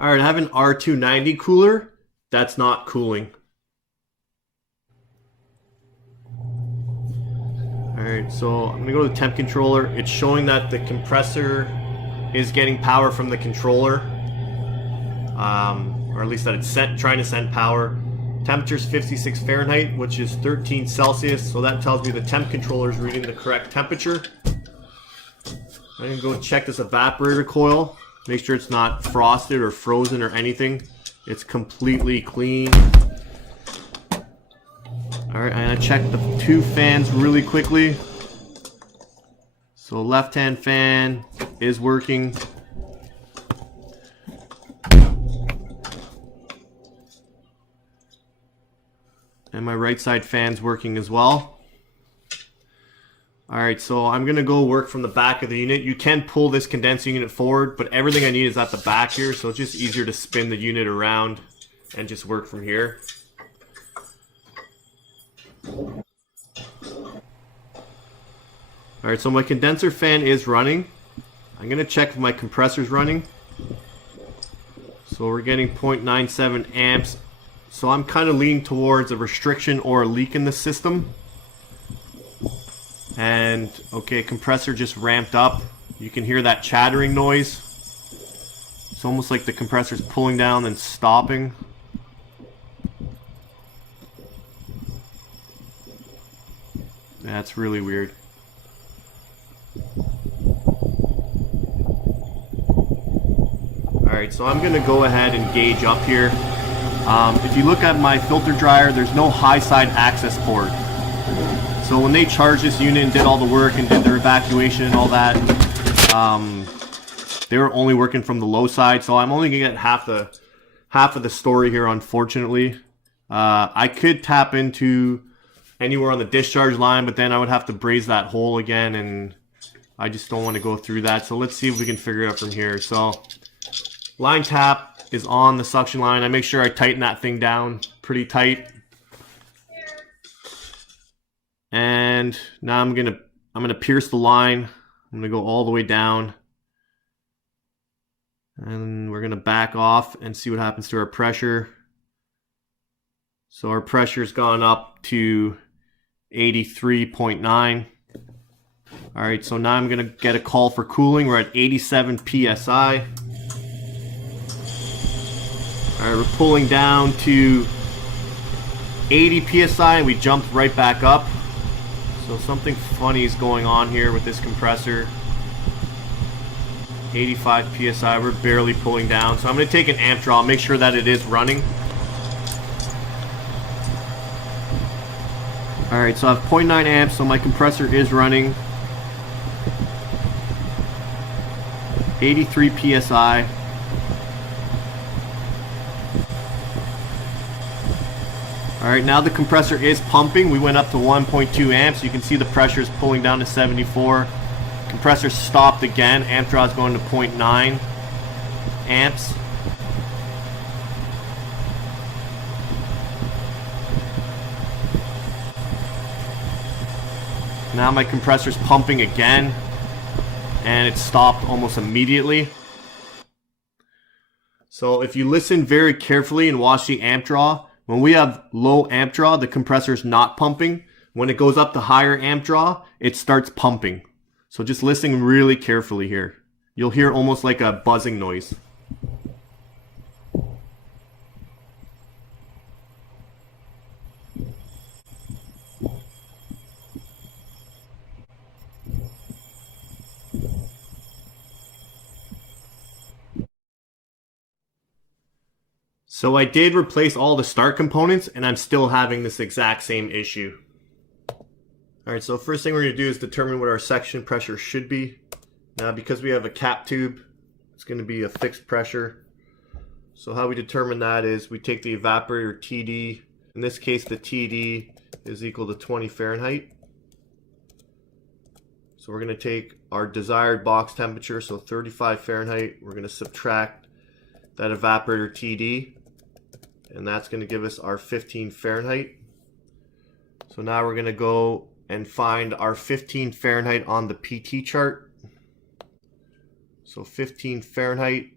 All right, I have an R290 cooler. That's not cooling. All right, so I'm gonna go to the temp controller. It's showing that the compressor is getting power from the controller, or at least that it's trying to send power. Temperature is 56 Fahrenheit, which is 13 Celsius. So that tells me the temp controller is reading the correct temperature. I'm gonna go check this evaporator coil. Make sure it's not frosted or frozen or anything. It's completely clean. Alright, I'm gonna check the two fans really quickly. So left hand fan is working. And my right side fan's working as well. Alright, so I'm going to go work from the back of the unit. You can pull this condensing unit forward, but everything I need is at the back here, so it's just easier to spin the unit around and just work from here. Alright, so my condenser fan is running. I'm going to check if my compressor's running. So we're getting 0.97 amps. So I'm kind of leaning towards a restriction or a leak in the system. And okay, compressor just ramped up. You can hear that chattering noise. It's almost like the compressor's pulling down and stopping. That's really weird. Alright, so I'm gonna go ahead and gauge up here. If you look at my filter dryer, there's no high side access port. So when they charged this unit and did all the work and did their evacuation and all that, they were only working from the low side. So I'm only gonna get half of the story here, unfortunately. I could tap into anywhere on the discharge line, but then I would have to braze that hole again, and I just don't want to go through that. So let's see if we can figure it out from here. So line tap is on the suction line. I make sure I tighten that thing down pretty tight. And now I'm gonna pierce the line. I'm gonna go all the way down. And we're gonna back off and see what happens to our pressure. So our pressure's gone up to 83.9. Alright, so now I'm gonna get a call for cooling. We're at 87 PSI. Alright, we're pulling down to 80 PSI and we jumped right back up. So something funny is going on here with this compressor. 85 PSI, we're barely pulling down. So I'm going to take an amp draw, make sure that it is running. Alright, so I have 0.9 amps, so my compressor is running. 83 PSI. Alright, now the compressor is pumping. We went up to 1.2 amps. You can see the pressure is pulling down to 74. Compressor stopped again. Amp draw is going to 0.9 amps. Now my compressor is pumping again, and it stopped almost immediately. So if you listen very carefully and watch the amp draw, when we have low amp draw, the compressor is not pumping. When it goes up to higher amp draw, it starts pumping. So just listen really carefully here. You'll hear almost like a buzzing noise. So I did replace all the start components, and I'm still having this exact same issue. Alright, so first thing we're going to do is determine what our section pressure should be. Now because we have a cap tube, it's going to be a fixed pressure. So how we determine that is we take the evaporator TD. In this case the TD is equal to 20 Fahrenheit. So we're going to take our desired box temperature, so 35 Fahrenheit. We're going to subtract that evaporator TD. And that's going to give us our 15 Fahrenheit. So now we're going to go and find our 15 Fahrenheit on the PT chart. So 15 Fahrenheit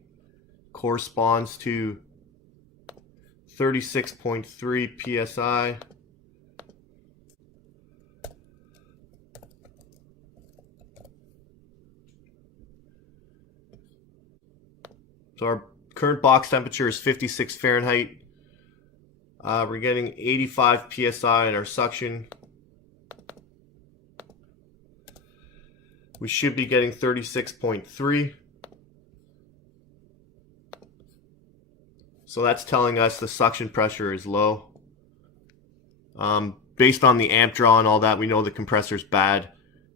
corresponds to 36.3 psi. So our current box temperature is 56 Fahrenheit. We're getting 85 psi in our suction. We should be getting 36.3. So that's telling us the suction pressure is low. Based on the amp draw and all that, we know the compressor's bad.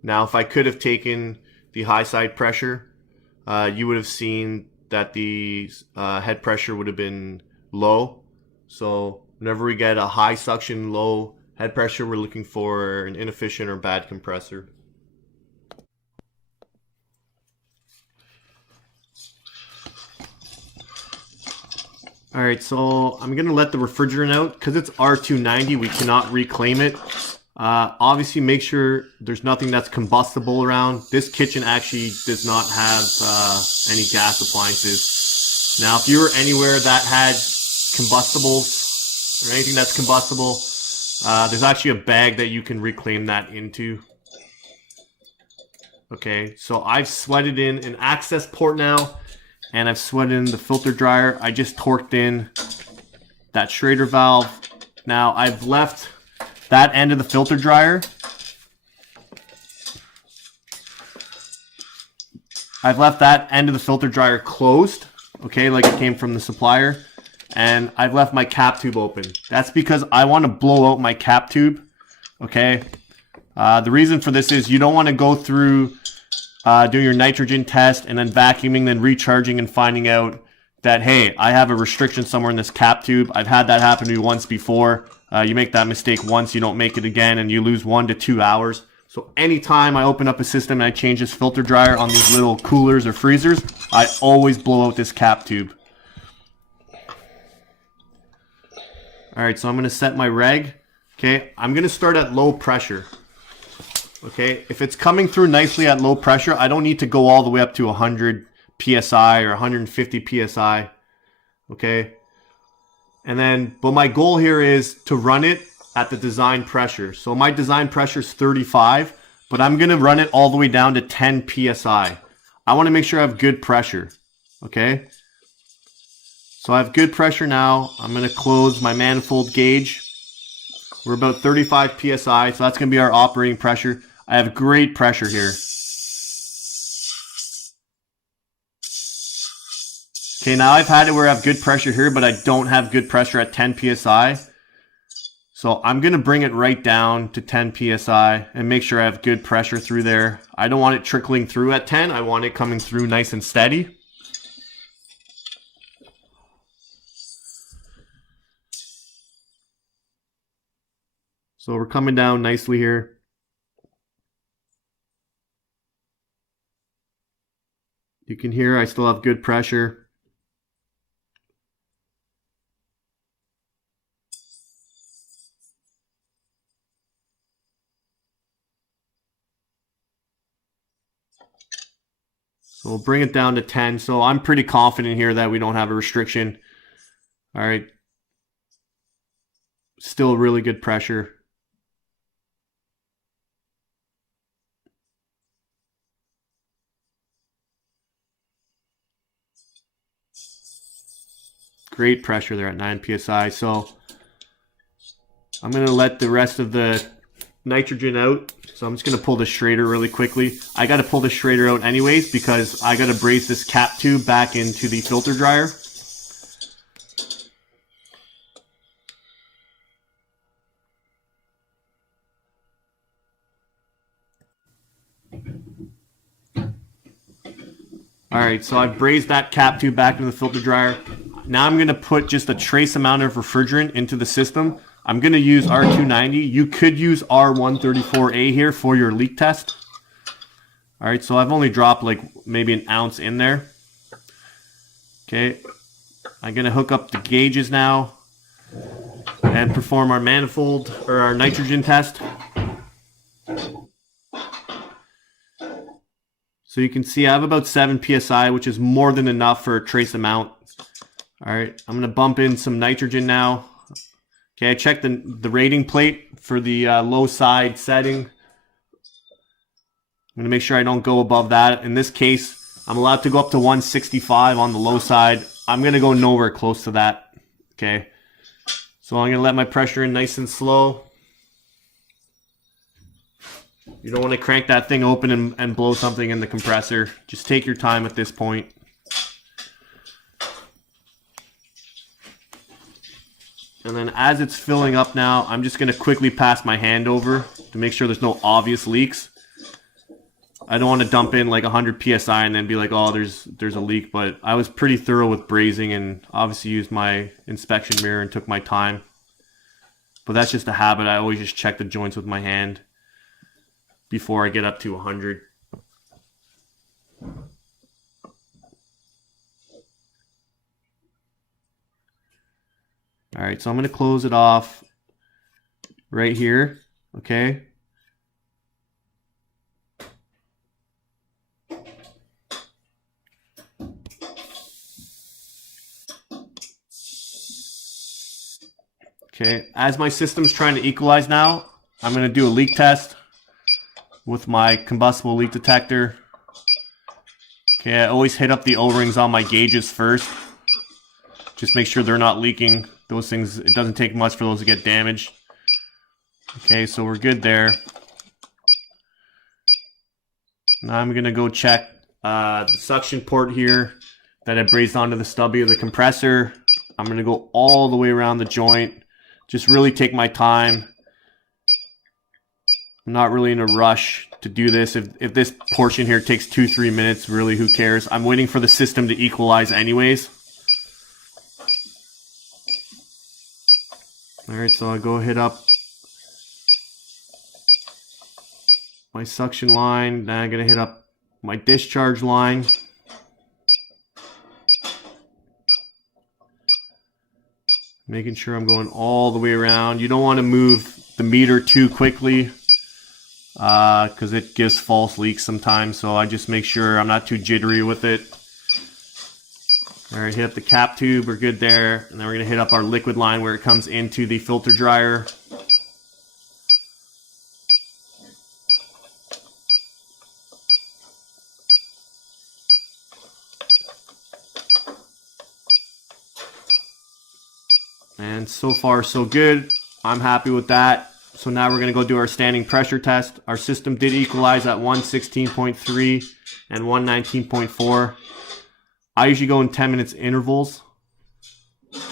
Now, if I could have taken the high side pressure, you would have seen that the head pressure would have been low. So whenever we get a high suction, low head pressure, we're looking for an inefficient or bad compressor. Alright, so I'm going to let the refrigerant out. Because it's R290, we cannot reclaim it. Obviously, make sure there's nothing that's combustible around. This kitchen actually does not have any gas appliances. Now, if you were anywhere that had combustibles or anything that's combustible, there's actually a bag that you can reclaim that into. Okay, so I've sweated in an access port now, and I've sweated in the filter dryer. I just torqued in that Schrader valve. Now, I've left that end of the filter dryer. I've left that end of the filter dryer closed, okay, like it came from the supplier. And I've left my cap tube open. That's because I want to blow out my cap tube, okay? The reason for this is you don't want to go through doing your nitrogen test and then vacuuming, then recharging and finding out that, hey, I have a restriction somewhere in this cap tube. I've had that happen to me once before. You make that mistake once, you don't make it again, and you lose 1 to 2 hours. So anytime I open up a system and I change this filter dryer on these little coolers or freezers, I always blow out this cap tube. Alright, so I'm going to set my reg. Okay, I'm going to start at low pressure. Okay, if it's coming through nicely at low pressure, I don't need to go all the way up to 100 psi or 150 psi. Okay, and then, but my goal here is to run it at the design pressure. So my design pressure is 35, but I'm going to run it all the way down to 10 psi. I want to make sure I have good pressure. Okay, so I have good pressure now. I'm going to close my manifold gauge. We're about 35 psi, so that's going to be our operating pressure. I have great pressure here. Okay, now I've had it where I have good pressure here, but I don't have good pressure at 10 psi. So I'm going to bring it right down to 10 psi and make sure I have good pressure through there. I don't want it trickling through at 10. I want it coming through nice and steady. So we're coming down nicely here. You can hear I still have good pressure. So we'll bring it down to 10. So I'm pretty confident here that we don't have a restriction. All right. Still really good pressure. Great pressure there at 9 psi. So I'm going to let the rest of the nitrogen out. So I'm just going to pull the Schrader really quickly. I got to pull the Schrader out anyways because I got to brace this cap tube back into the filter dryer. Alright, so I've brazed that cap tube back into the filter dryer. Now I'm going to put just a trace amount of refrigerant into the system. I'm going to use R290. You could use R134A here for your leak test. Alright, so I've only dropped like maybe an ounce in there. Okay, I'm going to hook up the gauges now and perform our manifold or our nitrogen test. So you can see I have about 7 psi, which is more than enough for a trace amount. All right, I'm gonna bump in some nitrogen now. Okay, I checked the rating plate for the low side setting. I'm gonna make sure I don't go above that. In this case, I'm allowed to go up to 165 on the low side. I'm gonna go nowhere close to that. Okay, so I'm gonna let my pressure in nice and slow. You don't want to crank that thing open and blow something in the compressor. Just take your time at this point. And then as it's filling up now, I'm just going to quickly pass my hand over to make sure there's no obvious leaks. I don't want to dump in like 100 psi and then be like, oh, there's a leak. But I was pretty thorough with brazing and obviously used my inspection mirror and took my time. But that's just a habit. I always just check the joints with my hand before I get up to 100. All right, so I'm going to close it off right here, okay? Okay, as my system's trying to equalize now, I'm going to do a leak test with my combustible leak detector. Okay, I always hit up the O-rings on my gauges first. Just make sure they're not leaking. Those things, it doesn't take much for those to get damaged. Okay, so we're good there. Now I'm gonna go check the suction port here that I brazed onto the stubby of the compressor. I'm gonna go all the way around the joint. Just really take my time. I'm not really in a rush to do this. If this portion here takes 2-3 minutes, really, who cares? I'm waiting for the system to equalize anyways. Alright, so I go hit up my suction line. Then I'm going to hit up my discharge line. Making sure I'm going all the way around. You don't want to move the meter too quickly, because it gives false leaks sometimes, so I just make sure I'm not too jittery with it. Alright, hit up the cap tube, we're good there. And then we're going to hit up our liquid line where it comes into the filter dryer. And so far so good. I'm happy with that. So now we're going to go do our standing pressure test. Our system did equalize at 116.3 and 119.4. I usually go in 10 minutes intervals.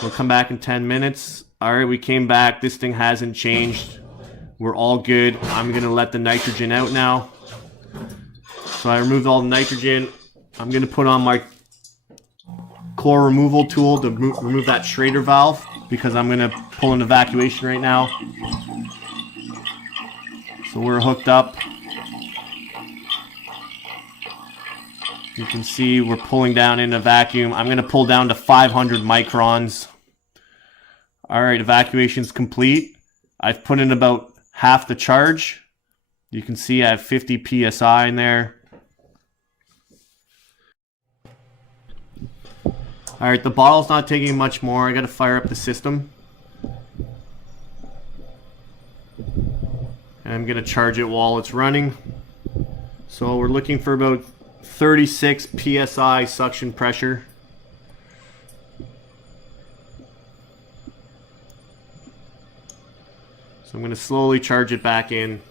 We'll come back in 10 minutes. Alright, we came back. This thing hasn't changed. We're all good. I'm going to let the nitrogen out now. So I removed all the nitrogen. I'm going to put on my core removal tool to remove that Schrader valve, because I'm going to pull an evacuation right now. So we're hooked up. You can see we're pulling down in a vacuum. I'm going to pull down to 500 microns. Alright, evacuation's complete. I've put in about half the charge. You can see I have 50 psi in there. Alright, the bottle's not taking much more. I got to fire up the system. And I'm going to charge it while it's running. So we're looking for about 36 psi suction pressure. So I'm going to slowly charge it back in.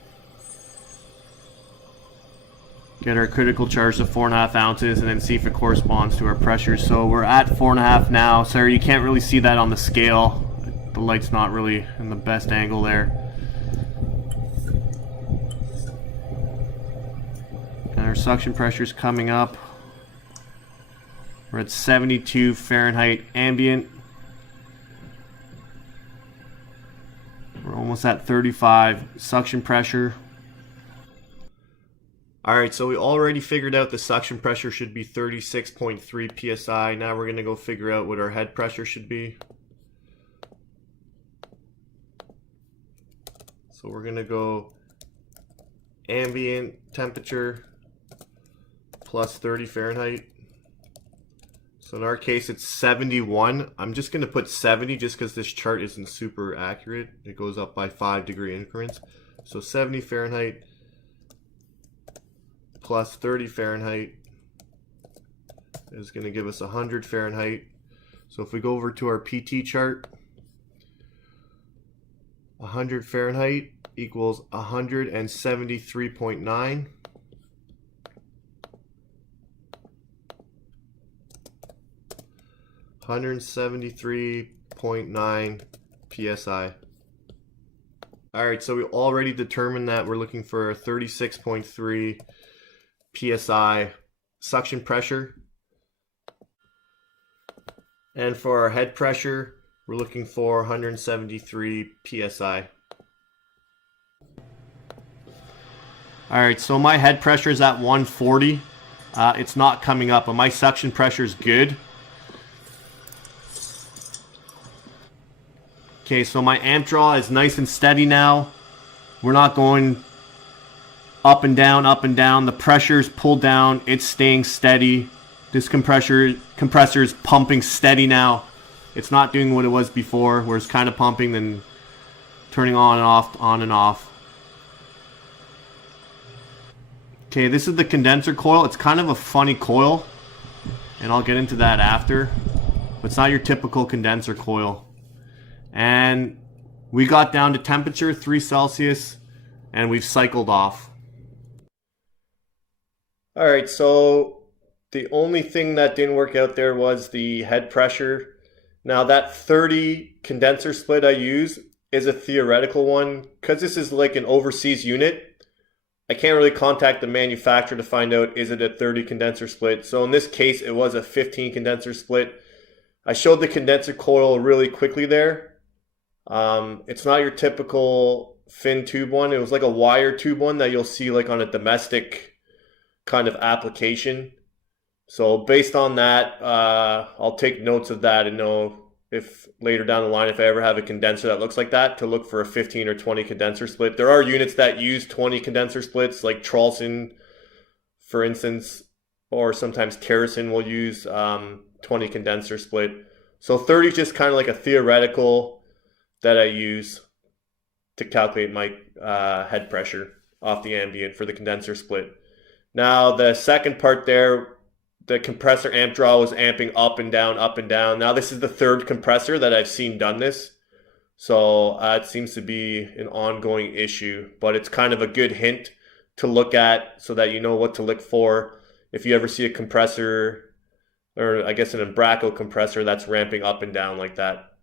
Get our critical charge to 4.5 ounces and then see if it corresponds to our pressure. So we're at 4.5 now. Sorry, you can't really see that on the scale. The light's not really in the best angle there. And our suction pressure is coming up. We're at 72 Fahrenheit ambient. We're almost at 35 suction pressure. Alright, so we already figured out the suction pressure should be 36.3 psi. Now we're going to go figure out what our head pressure should be. So we're going to go ambient temperature plus 30 Fahrenheit. So in our case, it's 71. I'm just going to put 70 just because this chart isn't super accurate. It goes up by 5-degree increments. So 70 Fahrenheit plus 30 Fahrenheit is going to give us 100 Fahrenheit. So if we go over to our PT chart, 100 Fahrenheit equals 173.9. 173.9 psi. Alright, so we already determined that we're looking for a 36.3 psi suction pressure. And for our head pressure, we're looking for 173 psi. Alright, so my head pressure is at 140. It's not coming up, but my suction pressure is good. Okay, so my amp draw is nice and steady now. We're not going up and down, up and down. The pressure's pulled down. It's staying steady. This compressor is pumping steady now. It's not doing what it was before, where it's kind of pumping, then turning on and off, on and off. Okay, this is the condenser coil. It's kind of a funny coil, and I'll get into that after. But it's not your typical condenser coil. And we got down to temperature 3 Celsius and we've cycled off. Alright, so the only thing that didn't work out there was the head pressure. Now that 30 condenser split I use is a theoretical one. Because this is like an overseas unit, I can't really contact the manufacturer to find out is it a 30 condenser split. So in this case it was a 15 condenser split. I showed the condenser coil really quickly there. It's not your typical fin tube one. It was like a wire tube one that you'll see like on a domestic kind of application. So based on that, I'll take notes of that and know if later down the line, if I ever have a condenser that looks like that, to look for a 15 or 20 condenser split. There are units that use 20 condenser splits, like Trolson, for instance, or sometimes Terracin will use 20 condenser split. So 30 is just kind of like a theoretical that I use to calculate my head pressure off the ambient for the condenser split. Now the second part there, the compressor amp draw was amping up and down, up and down. Now this is the third compressor that I've seen done this. So it seems to be an ongoing issue, but it's kind of a good hint to look at so that you know what to look for if you ever see a compressor, or I guess an Embraco compressor that's ramping up and down like that.